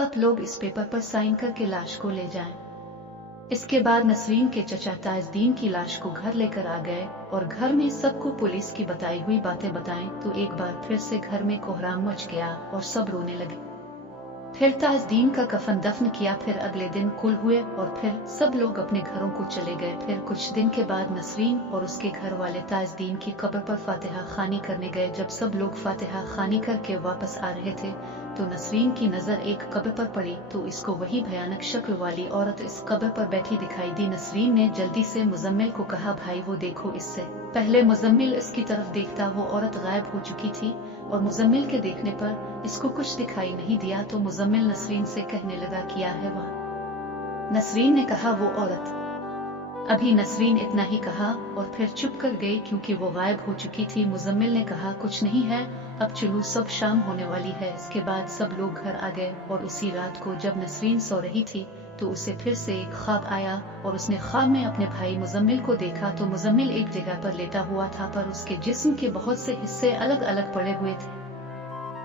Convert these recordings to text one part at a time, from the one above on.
आप लोग इस पेपर पर साइन करके लाश को ले जाएं। इसके बाद नसरीन के चचा ताजुद्दीन की लाश को घर लेकर आ गए और घर में सबको पुलिस की बताई हुई बातें बताएं तो एक बार फिर से घर में कोहराम मच गया और सब रोने लगे। फिर ताजुद्दीन का कफन दफन किया। फिर अगले दिन कुल हुए और फिर सब लोग अपने घरों को चले गए। फिर कुछ दिन के बाद नसरीन और उसके घर वाले ताजुद्दीन की कब्र पर फातिहा खानी करने गए। जब सब लोग फातिहा खानी करके वापस आ रहे थे तो नसरीन की नजर एक कब्र पर पड़ी तो इसको वही भयानक शक्ल वाली औरत इस कब्र पर बैठी दिखाई दी। नसरीन ने जल्दी से मुजम्मिल को कहा, भाई वो देखो। इससे पहले मुजम्मिल इसकी तरफ देखता वो औरत गायब हो चुकी थी और मुजम्मिल के देखने पर इसको कुछ दिखाई नहीं दिया तो मुजम्मिल नसरीन से कहने लगा, क्या है वहाँ? नसरीन ने कहा, वो औरत। अभी नसरीन इतना ही कहा और फिर चुप कर गई क्योंकि वो गायब हो चुकी थी। मुजम्मिल ने कहा, कुछ नहीं है, अब चलो सब शाम होने वाली है। इसके बाद सब लोग घर आ गए और उसी रात को जब नसरीन सो रही थी तो उसे फिर से एक ख्वाब आया और उसने ख्वाब में अपने भाई मुजम्मिल को देखा तो मुजम्मिल एक जगह पर लेटा हुआ था पर उसके जिस्म के बहुत से हिस्से अलग अलग पड़े हुए थे।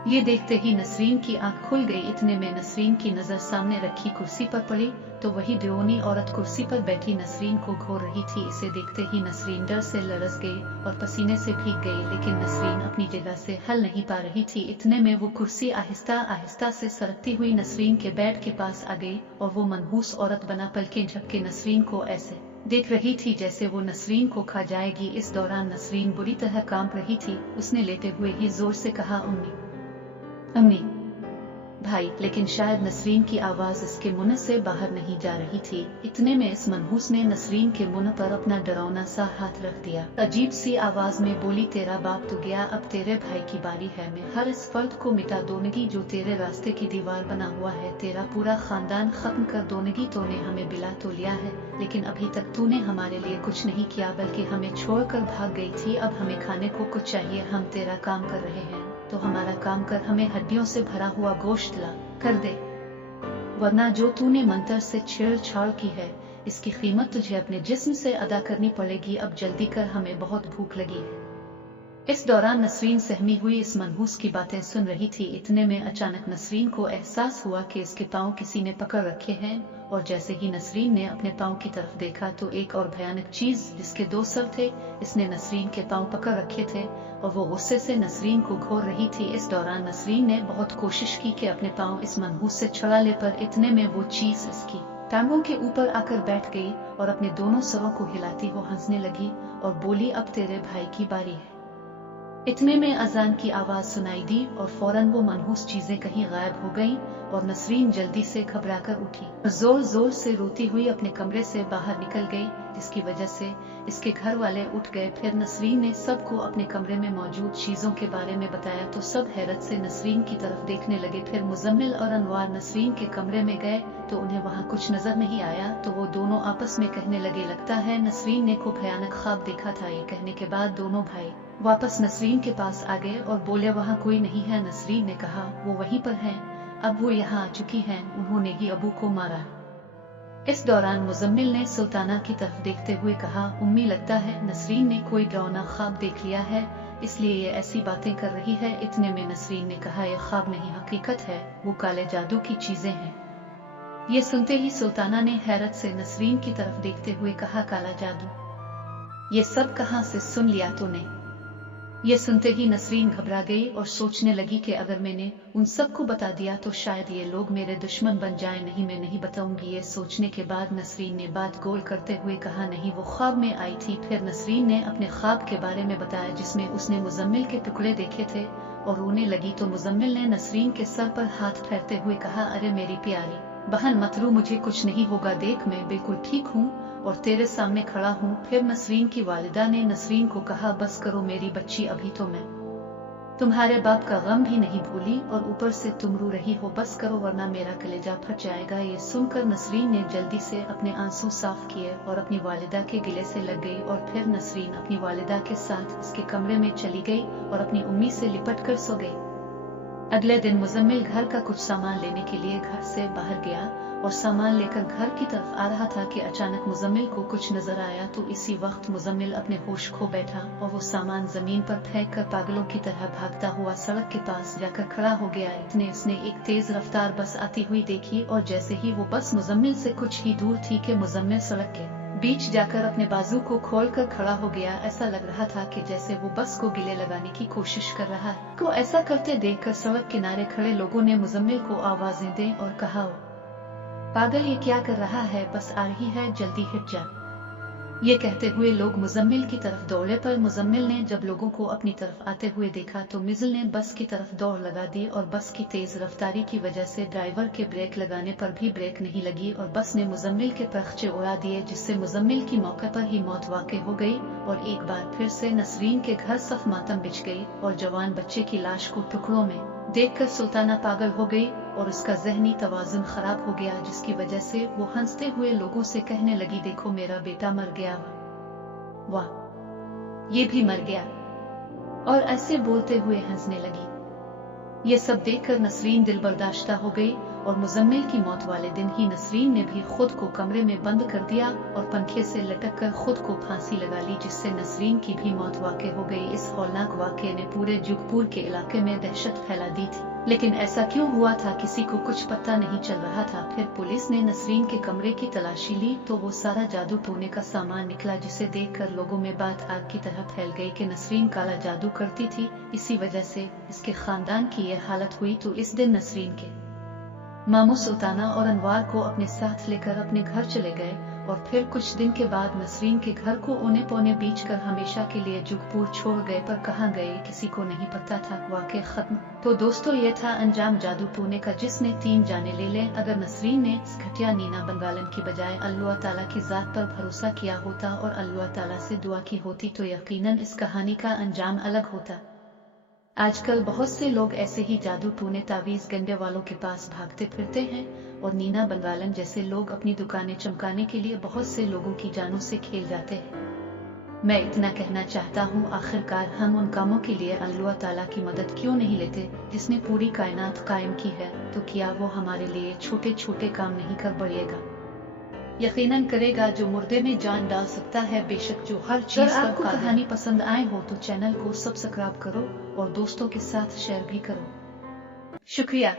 ये देखते ही नसरीन की आंख खुल गई। इतने में नसरीन की नजर सामने रखी कुर्सी पर पड़ी तो वही बेओनी औरत कुर्सी पर बैठी नसरीन को घोर रही थी। इसे देखते ही नसरीन डर से लरस गई और पसीने से भीग गई, लेकिन नसरीन अपनी जगह से हिल नहीं पा रही थी। इतने में वो कुर्सी आहिस्ता आहिस्ता से सरकती हुई नसरीन के बेड के पास आ गई और वो मनहूस औरत बना पलकें झपके नसरीन को ऐसे देख रही थी जैसे वो नसरीन को खा जाएगी। इस दौरान नसरीन बुरी तरह कांप रही थी। उसने लेटे हुए ही जोर से कहा, अम्मी अम्मी भाई, लेकिन शायद नसरीन की आवाज इसके मुंह से बाहर नहीं जा रही थी। इतने में इस मनहूस ने नसरीन के मुंह पर अपना डरावना सा हाथ रख दिया। अजीब सी आवाज में बोली, तेरा बाप तो गया, अब तेरे भाई की बारी है। मैं हर इस फर्द को मिटा दूंगी जो तेरे रास्ते की दीवार बना हुआ है। तेरा पूरा खानदान खत्म कर दूंगी। तूने हमें बिला तो लिया है लेकिन अभी तक तूने हमारे लिए कुछ नहीं किया बल्कि हमें छोड़कर भाग गई थी। अब हमें खाने को कुछ चाहिए। हम तेरा काम कर रहे हैं तो हमारा काम कर, हमें हड्डियों से भरा हुआ गोश्त ला कर दे, वरना जो तूने मंत्र से छेड़छाड़ की है इसकी कीमत तुझे अपने जिस्म से अदा करनी पड़ेगी। अब जल्दी कर, हमें बहुत भूख लगी है। इस दौरान नसरीन सहमी हुई इस मनहूस की बातें सुन रही थी। इतने में अचानक नसरीन को एहसास हुआ कि इसके पांव किसी ने पकड़ रखे हैं और जैसे ही नसरीन ने अपने पांव की तरफ देखा तो एक और भयानक चीज जिसके दो सर थे, इसने नसरीन के पांव पकड़ रखे थे और वो गुस्से से नसरीन को घोर रही थी। इस दौरान नसरीन ने बहुत कोशिश की कि अपने पांव इस मनहूस से छुड़ा ले, पर इतने में वो चीज इसकी टांगों के ऊपर आकर बैठ गई और अपने दोनों सरों को हिलाती हुई हंसने लगी और बोली, अब तेरे भाई की बारी है। इतने में अजान की आवाज सुनाई दी और फौरन वो मनहूस चीजें कहीं गायब हो गईं और नसरीन जल्दी से घबराकर उठी और जोर जोर से रोती हुई अपने कमरे से बाहर निकल गई, जिसकी वजह से इसके घर वाले उठ गए। फिर नसरीन ने सबको अपने कमरे में मौजूद चीजों के बारे में बताया तो सब हैरत से नसरीन की तरफ देखने लगे। फिर मुजम्मिल और अनवार नसरीन के कमरे में गए तो उन्हें वहां कुछ नजर नहीं आया तो वो दोनों आपस में कहने लगे, लगता है नसरीन ने कोई भयानक ख्वाब देखा था। ये कहने के बाद दोनों भाई वापस नसरीन के पास आ गए और बोले, वहाँ कोई नहीं है। नसरीन ने कहा, वो वहीं पर हैं, अब वो यहाँ आ चुकी हैं, उन्होंने ही अबू को मारा। इस दौरान मुजम्मिल ने सुल्ताना की तरफ देखते हुए कहा, उम्मी लगता है नसरीन ने कोई डरावना ख्वाब देख लिया है इसलिए ये ऐसी बातें कर रही है। इतने में नसरीन ने कहा, यह ख्वाब नहीं हकीकत है, वो काले जादू की चीजें हैं। ये सुनते ही सुल्ताना ने हैरत से नसरीन की तरफ देखते हुए कहा, काला जादू? ये सब कहाँ से सुन लिया तूने? ये सुनते ही नसरीन घबरा गई और सोचने लगी कि अगर मैंने उन सबको बता दिया तो शायद ये लोग मेरे दुश्मन बन जाएं। नहीं, मैं नहीं बताऊंगी। ये सोचने के बाद नसरीन ने बात गोल करते हुए कहा, नहीं, वो ख्वाब में आई थी। फिर नसरीन ने अपने ख्वाब के बारे में बताया जिसमें उसने मुजम्मिल के टुकड़े देखे थे और रोने लगी तो मुजम्मिल ने नसरीन के सर पर हाथ फेरते हुए कहा, अरे मेरी प्यारी बहन मत रो, मुझे कुछ नहीं होगा, देख मैं बिल्कुल ठीक हूँ और तेरे सामने खड़ा हूँ। फिर नसरीन की वालिदा ने नसरीन को कहा, बस करो मेरी बच्ची, अभी तो मैं तुम्हारे बाप का गम भी नहीं भूली और ऊपर से तुम रो रही हो, बस करो वरना मेरा कलेजा फट जाएगा। ये सुनकर नसरीन ने जल्दी से अपने आंसू साफ किए और अपनी वालिदा के गले से लग गई और फिर नसरीन अपनी वालिदा के साथ उसके कमरे में चली गई और अपनी उम्मी से लिपट कर सो गई। अगले दिन मुजम्मिल घर का कुछ सामान लेने के लिए घर से बाहर गया और सामान लेकर घर की तरफ आ रहा था कि अचानक मुजम्मिल को कुछ नजर आया। तो इसी वक्त मुजम्मिल अपने होश खो बैठा और वो सामान जमीन पर फेंक कर पागलों की तरह भागता हुआ सड़क के पास जाकर खड़ा हो गया। इतने उसने एक तेज रफ्तार बस आती हुई देखी और जैसे ही वो बस मुजम्मिल से कुछ ही दूर थी कि मुजम्मिल सड़क के बीच जाकर अपने बाजू को खोलकर खड़ा हो गया। ऐसा लग रहा था कि जैसे वो बस को गले लगाने की कोशिश कर रहा है। को ऐसा करते देखकर सड़क किनारे खड़े लोगों ने मुजम्मिल को आवाजें दी और कहा, पागल ये क्या कर रहा है, बस आ रही है, जल्दी हट जा। ये कहते हुए लोग मुजम्मिल की तरफ दौड़े, पर मुजम्मिल ने जब लोगों को अपनी तरफ आते हुए देखा तो मिज़िल ने बस की तरफ दौड़ लगा दी और बस की तेज रफ्तारी की वजह से ड्राइवर के ब्रेक लगाने पर भी ब्रेक नहीं लगी और बस ने मुजम्मिल के पर्चे उड़ा दिए, जिससे मुजम्मिल की मौके पर ही मौत वाक़ई हो गई। और एक बार फिर से नसरीन के घर सफ मातम बिछ गई और जवान बच्चे की लाश को टुकड़ों में देखकर सुल्ताना पागल हो गई और उसका ज़हनी तवाज़ुन खराब हो गया, जिसकी वजह से वो हंसते हुए लोगों से कहने लगी, देखो मेरा बेटा मर गया, वाह ये भी मर गया, और ऐसे बोलते हुए हंसने लगी। ये सब देखकर नसरीन दिल बर्दाश्ता हो गई और मुजम्मिल की मौत वाले दिन ही नसरीन ने भी खुद को कमरे में बंद कर दिया और पंखे से लटक कर खुद को फांसी लगा ली, जिससे नसरीन की भी मौत वाक़ई हो गई। इस हौलनाक वाक़े ने पूरे जुगपुर के इलाके में दहशत फैला दी थी, लेकिन ऐसा क्यों हुआ था किसी को कुछ पता नहीं चल रहा था। फिर पुलिस ने नसरीन के कमरे की तलाशी ली तो वो सारा जादू टोने का सामान निकला, जिसे देखकर लोगों में बात आग की तरह फैल गई कि नसरीन काला जादू करती थी, इसी वजह से इसके खानदान की यह हालत हुई। तो इस दिन नसरीन के मामू सुल्ताना और अनवार को अपने साथ लेकर अपने घर चले गए और फिर कुछ दिन के बाद नसरीन के घर को औने पौने बीच कर हमेशा के लिए जुगपुर छोड़ गए, पर कहाँ गए किसी को नहीं पता था। वाक़या खत्म। तो दोस्तों ये था अंजाम जादू टोने का, जिसने 3 जाने ले लें। अगर नसरीन ने इस घटिया नीना बंगालन की बजाय अल्लाह ताला की ज़ात पर भरोसा किया होता और अल्लाह ताला से दुआ की होती तो यकीनन इस कहानी का अंजाम अलग होता। आजकल बहुत से लोग ऐसे ही जादू टोने तावीज़ गंडे वालों के पास भागते फिरते हैं और नीना बंगालन जैसे लोग अपनी दुकानें चमकाने के लिए बहुत से लोगों की जानों से खेल जाते हैं। मैं इतना कहना चाहता हूँ, आखिरकार हम उन कामों के लिए अल्लाह ताला की मदद क्यों नहीं लेते जिसने पूरी कायनात कायम की है। तो क्या वो हमारे लिए छोटे छोटे काम नहीं कर बढ़ेगा? यकीनन करेगा, जो मुर्दे में जान डाल सकता है बेशक, जो हर चीज पर आपको कहानी पसंद आए हो तो चैनल को सब्सक्राइब करो और दोस्तों के साथ शेयर भी करो। शुक्रिया।